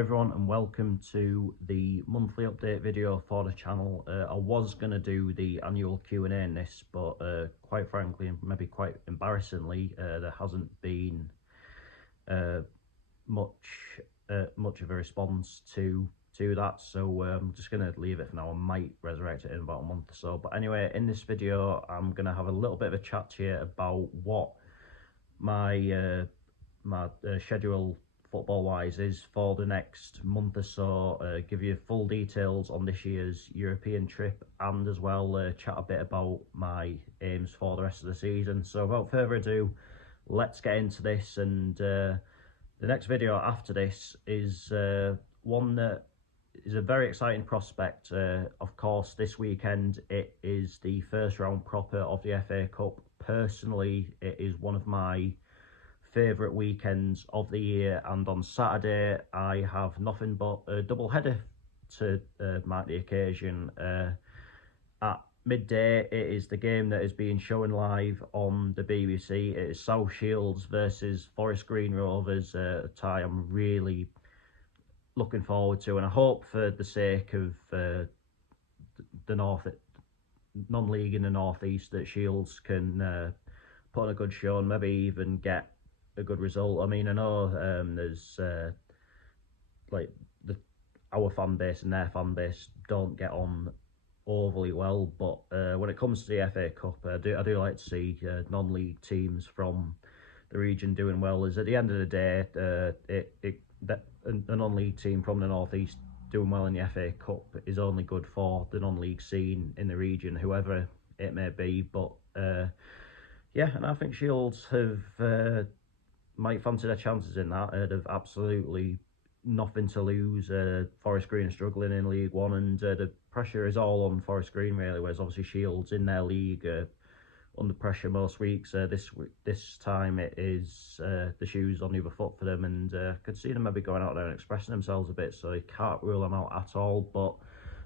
everyone, and welcome to the monthly update video for the channel. I was going to do the annual Q&A in this, but quite frankly, and maybe quite embarrassingly, there hasn't been much of a response to that, so I'm just going to leave it for now. I might resurrect it in about a month or so. But anyway, in this video I'm going to have a little bit of a chat here about what my schedule football wise is for the next month or so, give you full details on this year's European trip, and as well chat a bit about my aims for the rest of the season. So without further ado, let's get into this. And the next video after this is one that is a very exciting prospect. Of course, this weekend it is the first round proper of the FA Cup. Personally, it is one of my favourite weekends of the year, and on Saturday I have nothing but a double header to mark the occasion. At midday it is the game that is being shown live on the BBC. It is South Shields versus Forest Green Rovers, a tie I'm really looking forward to, and I hope for the sake of the non-league in the northeast that Shields can put on a good show and maybe even get a good result. I mean, I know there's like our fan base and their fan base don't get on overly well, but when it comes to the FA Cup, I do like to see non-league teams from the region doing well. As at the end of the day, a non-league team from the northeast doing well in the FA Cup is only good for the non-league scene in the region, whoever it may be. But yeah, and I think Shields have might fancy their chances in that. They've absolutely nothing to lose. Forest Green are struggling in League One, and the pressure is all on Forest Green really, whereas obviously Shields in their league under pressure most weeks. This time it is the shoes on the other foot for them, and could see them maybe going out there and expressing themselves a bit, so you can't rule them out at all. But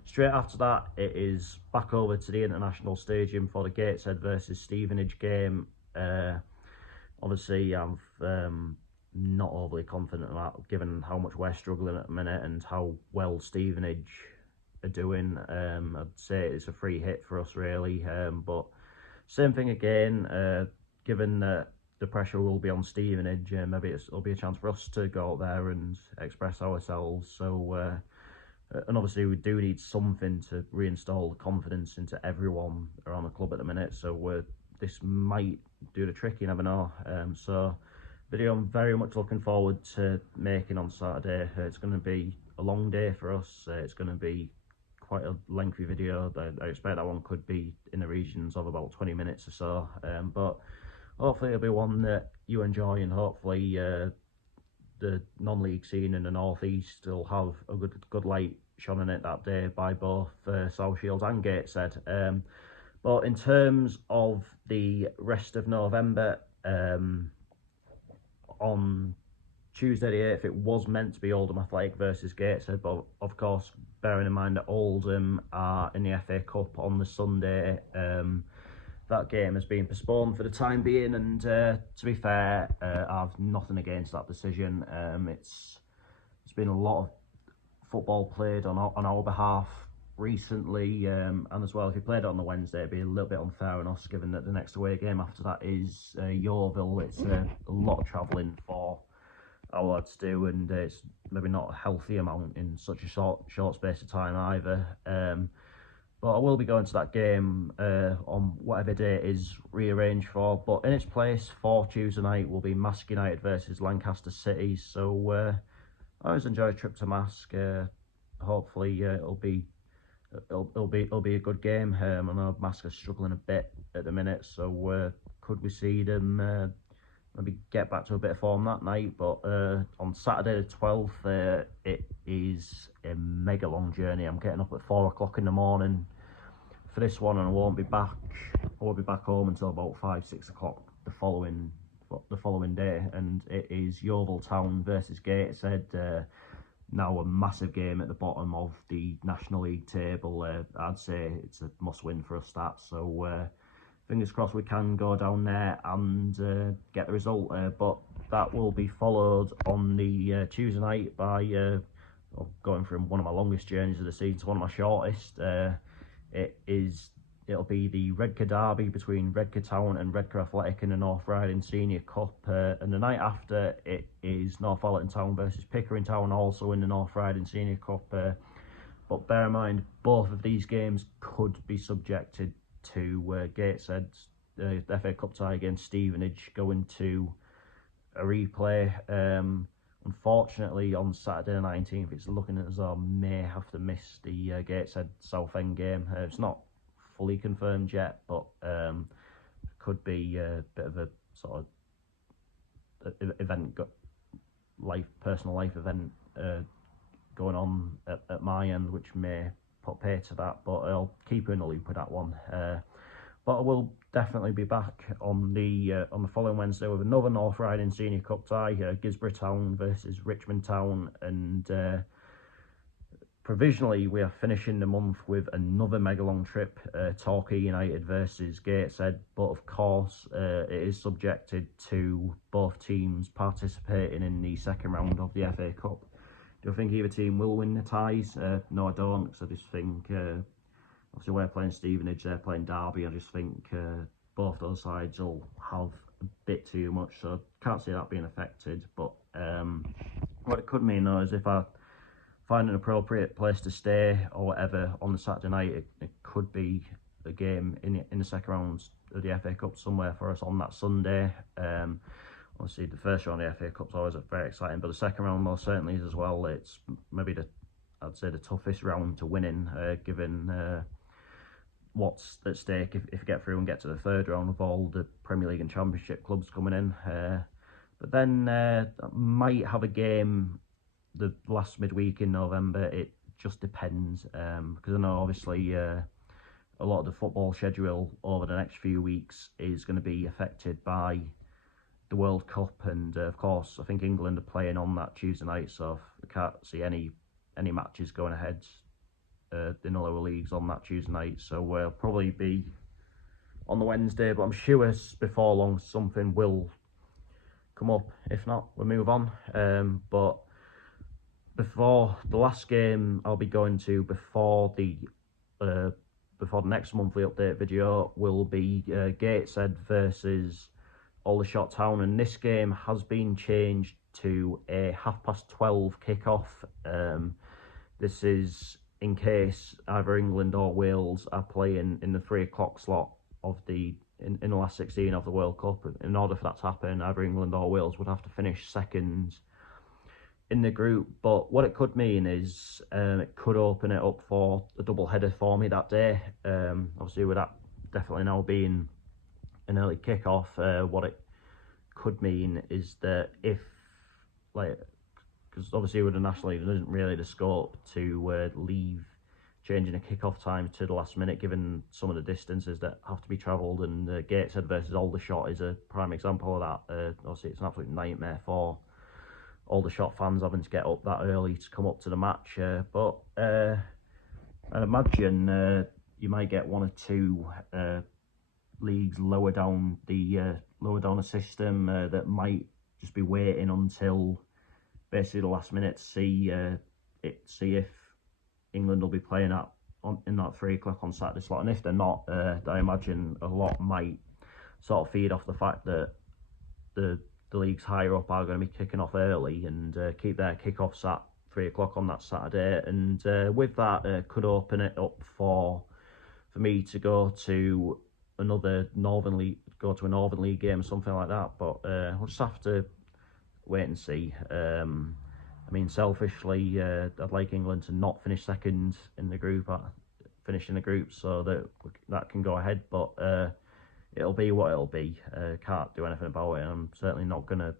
straight after that it is back over to the International Stadium for the Gateshead versus Stevenage game. Obviously, I'm not overly confident in that, given how much we're struggling at the minute and how well Stevenage are doing. I'd say it's a free hit for us, really. But same thing again, given that the pressure will be on Stevenage, maybe it'll be a chance for us to go out there and express ourselves. So, and obviously we do need something to reinstall the confidence into everyone around the club at the minute. So this might do the trick, you never know. So video I'm very much looking forward to making on Saturday. It's going to be a long day for us. It's going to be quite a lengthy video. I expect that one could be in the regions of about 20 minutes or so, but hopefully it'll be one that you enjoy, and hopefully the non-league scene in the northeast will have a good light shone on it that day by both South Shields and Gateshead. But in terms of the rest of November, on Tuesday the 8th, it was meant to be Oldham Athletic versus Gateshead, but of course, bearing in mind that Oldham are in the FA Cup on the Sunday, that game has been postponed for the time being. And to be fair, I've nothing against that decision. It's been a lot of football played on our behalf recently, and as well, if you played it on the Wednesday, it'd be a little bit unfair on us, given that the next away game after that is Yeovil. It's a lot of travelling for our lads to do, and it's maybe not a healthy amount in such a short space of time either. But I will be going to that game on whatever day it is rearranged for. But in its place for Tuesday night will be Mask United versus Lancaster City. So I always enjoy a trip to Mask. Hopefully it'll be a good game. I know Mask are struggling a bit at the minute, so could we see them maybe get back to a bit of form that night? But on Saturday the 12th, it is a mega long journey. I'm getting up at 4 o'clock in the morning for this one, and I won't be back home until about 5-6 o'clock the following day. And it is Yeovil Town versus Gateshead. Now a massive game at the bottom of the National League table. I'd say it's a must-win for us, that. So fingers crossed we can go down there and get the result. But that will be followed on the Tuesday night by going from one of my longest journeys of the season to one of my shortest. It'll be the Redcar derby between Redcar Town and Redcar Athletic in the North Riding Senior Cup, and the night after it is Northallerton Town versus Pickering Town, also in the North Riding Senior Cup. But bear in mind, both of these games could be subjected to Gateshead's FA Cup tie against Stevenage going to a replay. Unfortunately, on Saturday the 19th, it's looking as though I may have to miss the Gateshead Southend game. It's not fully confirmed yet, but could be a bit of a sort of personal life event going on at my end, which may put pay to that, but I'll keep you in the loop with that one. But I will definitely be back on the following Wednesday with another North Riding Senior Cup tie, Gisborough Town versus Richmond Town, and provisionally we are finishing the month with another mega long trip, Torquay United versus Gateshead, but of course it is subjected to both teams participating in the second round of the FA Cup. Do I think either team will win the ties? No, I don't, because I just think, obviously we're playing Stevenage, they're playing Derby. I just think both those sides will have a bit too much, so I can't see that being affected. But what it could mean though is if I find an appropriate place to stay or whatever on the Saturday night, it could be a game in the second round of the FA Cup somewhere for us on that Sunday. Obviously, the first round of the FA Cup's always very exciting, but the second round most certainly is as well. It's maybe I'd say the toughest round to win in, given what's at stake if you get through and get to the third round with all the Premier League and Championship clubs coming in. But then I might have a game the last midweek in November. It just depends, because I know obviously a lot of the football schedule over the next few weeks is going to be affected by the World Cup, and of course I think England are playing on that Tuesday night, so I can't see any matches going ahead in the lower leagues on that Tuesday night, so we'll probably be on the Wednesday, but I'm sure before long something will come up. If not, we'll move on. But before the last game I'll be going to before the next monthly update video will be Gateshead versus Aldershot Town, and this game has been changed to a 12:30 kickoff. This is in case either England or Wales are playing in the 3 o'clock slot of in the last 16 of the World Cup. In order for that to happen, either England or Wales would have to finish second in the group. But what it could mean is it could open it up for a double header for me that day. Obviously, with that definitely now being an early kickoff, what it could mean is that if, because obviously with the National League there isn't really the scope to leave changing a kickoff time to the last minute, given some of the distances that have to be travelled, and Gateshead versus Aldershot is a prime example of that. Obviously it's an absolute nightmare for Aldershot fans having to get up that early to come up to the match, but I imagine you might get one or two leagues lower down the system that might just be waiting until basically the last minute to see if England will be playing in that 3 o'clock on Saturday slot, and if they're not, I imagine a lot might sort of feed off the fact that the leagues higher up are going to be kicking off early and keep their kickoffs at 3 o'clock on that Saturday, and with that could open it up for me to go to another Northern League game or something like that. But we'll just have to wait and see. I mean, selfishly, I'd like England to not finish second in the group, so that can go ahead. But it'll be what it'll be. Can't do anything about it. I'm certainly not gonna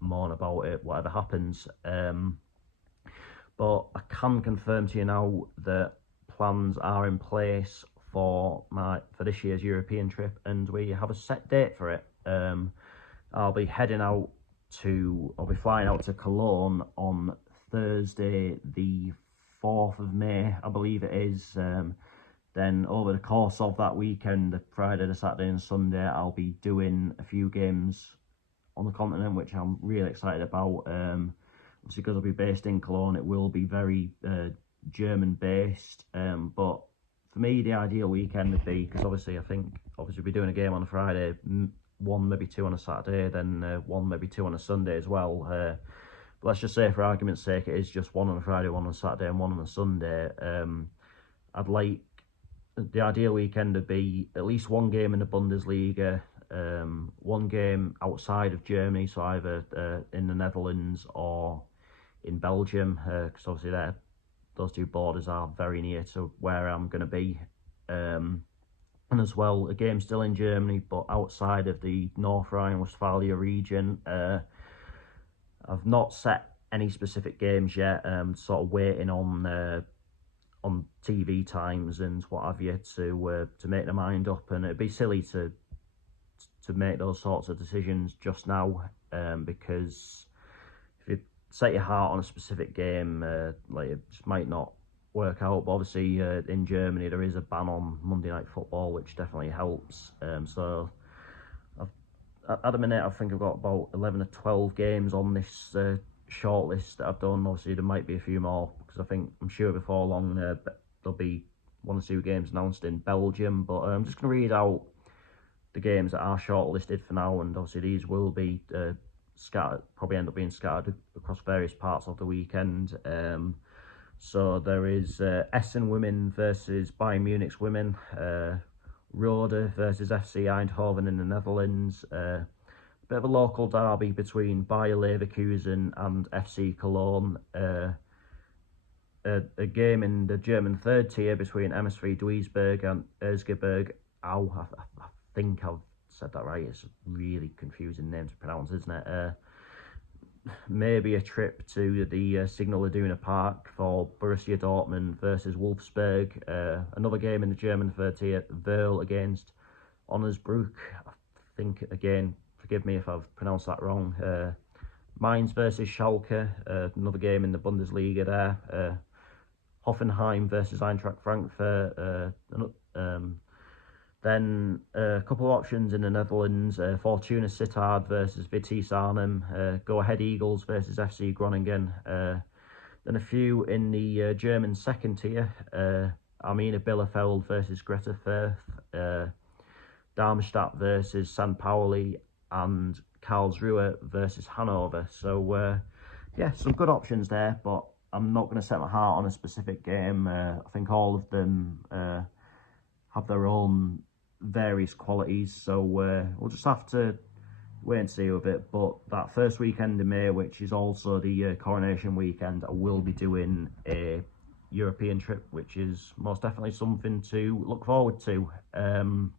mourn about it, whatever happens. But I can confirm to you now that plans are in place for this year's European trip, and we have a set date for it. I'll be flying out to Cologne on Thursday the 4th of May, I believe it is. Then over the course of that weekend, the Friday, the Saturday and Sunday, I'll be doing a few games on the continent, which I'm really excited about. obviously because I'll be based in Cologne, it will be very German based. But for me, the ideal weekend would be, because obviously I think obviously we'll be doing a game on a Friday, one maybe two on a Saturday, then one maybe two on a Sunday as well. But let's just say for argument's sake, it is just one on a Friday, one on a Saturday, and one on a Sunday. I'd like the ideal weekend to be at least one game in the Bundesliga, one game outside of Germany, so either in the Netherlands or in Belgium, because obviously those two borders are very near to where I'm going to be. And as well, a game still in Germany, but outside of the North Rhine-Westphalia region. I've not set any specific games yet. Sort of waiting on TV times and what have you to make the mind up, and it'd be silly to make those sorts of decisions just now, because if you set your heart on a specific game, like it just might not work out. But obviously in Germany there is a ban on Monday Night Football, which definitely helps. So at the minute I think I've got about 11 or 12 games on this shortlist that I've done. Obviously there might be a few more, because I'm sure before long there'll be one or two games announced in Belgium. But I'm just going to read out the games that are shortlisted for now, and obviously these will be scattered, probably end up being scattered across various parts of the weekend. So there is Essen women versus Bayern Munich's women, Roda versus FC Eindhoven in the Netherlands, bit of a local derby between Bayer Leverkusen and FC Cologne, a game in the German third tier between MSV Duisburg and Erzgebirge Aue. I think I've said that right. It's a really confusing name to pronounce, isn't it? Maybe a trip to the Signal Iduna Park for Borussia Dortmund versus Wolfsburg. Another game in the German third tier, Werl against Onnersbruck. I think, again, forgive me if I've pronounced that wrong. Mainz versus Schalke, another game in the Bundesliga there. Hoffenheim versus Eintracht Frankfurt. Then a couple of options in the Netherlands, Fortuna Sittard versus Vitesse Arnhem, Go Ahead Eagles versus FC Groningen. Then a few in the German second tier, Arminia Bielefeld versus Greuther Fürth, Darmstadt versus St. Pauli, and Karlsruhe versus Hanover. So yeah, some good options there, but I'm not going to set my heart on a specific game. I think all of them have their own various qualities, so we'll just have to wait and see with it. But that first weekend in May, which is also the coronation weekend, I will be doing a European trip, which is most definitely something to look forward to. And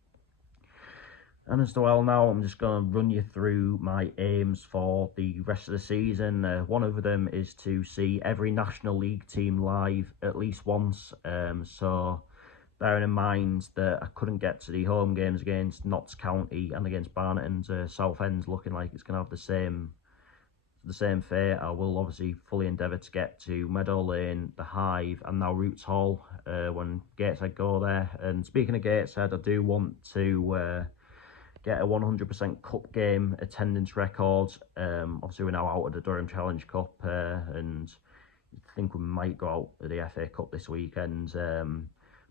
as well, now I'm just going to run you through my aims for the rest of the season. One of them is to see every National League team live at least once. So bearing in mind that I couldn't get to the home games against Notts County and against Barnet and Southend's looking like it's going to have the same fate, I will obviously fully endeavour to get to Meadow Lane, The Hive, and now Roots Hall when Gateshead go there. And speaking of Gateshead, I do want to get a 100% cup game attendance record. Obviously we're now out of the Durham Challenge Cup, and I think we might go out of the FA Cup this weekend.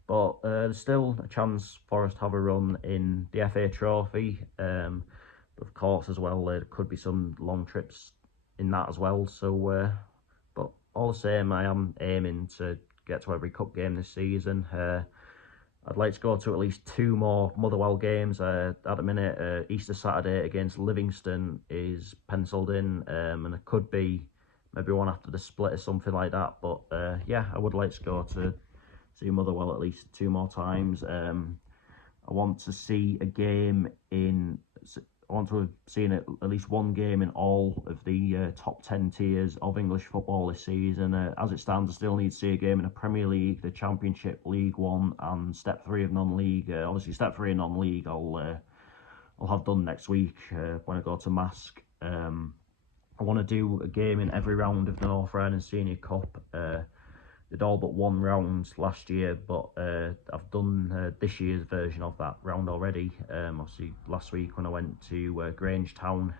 But there's still a chance for us to have a run in the FA Trophy. But of course, as well, there could be some long trips in that as well. So, but all the same, I am aiming to get to every cup game this season. I'd like to go to at least 2 more Motherwell games. At the minute, Easter Saturday against Livingston is penciled in, and it could be maybe one after the split or something like that. But yeah, I would like to go to see Motherwell at least 2 more times. I want to see a game I want to have seen at least one game in all of the top 10 tiers of English football this season. As it stands, I still need to see a game in the Premier League, the Championship, League One, and Step 3 of non-league. Obviously, Step 3 of non-league I'll have done next week when I go to Mask. I want to do a game in every round of the North Rhine and Senior Cup. Did all but 1 round last year, but I've done this year's version of that round already. Obviously, last week when I went to Grangetown,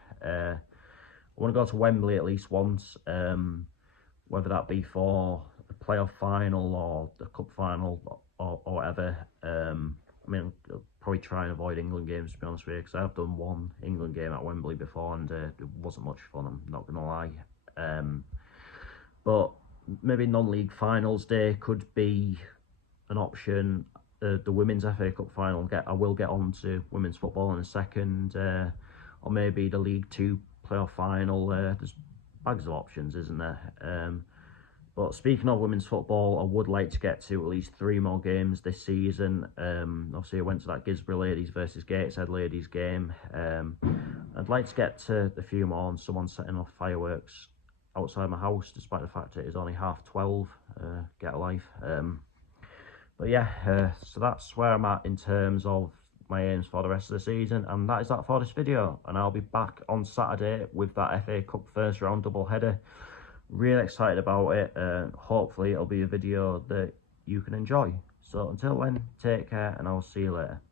want to go to Wembley at least once, whether that be for a playoff final or the cup final or whatever. I mean, I'll probably try and avoid England games, to be honest with you, because I have done one England game at Wembley before and it wasn't much fun, I'm not going to lie. But maybe non-league finals day could be an option. The women's FA Cup final, I will get on to women's football in a second, or maybe the League Two playoff final. There's bags of options, isn't there? But speaking of women's football, I would like to get to at least 3 more games this season. Obviously, I went to that Gisborough ladies versus Gateshead ladies game. I'd like to get to a few more, and someone setting off fireworks outside my house, despite the fact it is only 12:30. Get a life. But yeah, so that's where I'm at in terms of my aims for the rest of the season, and that is that for this video. And I'll be back on Saturday with that FA Cup first round double header. Really excited about it. Hopefully it'll be a video that you can enjoy. So until then, take care and I'll see you later.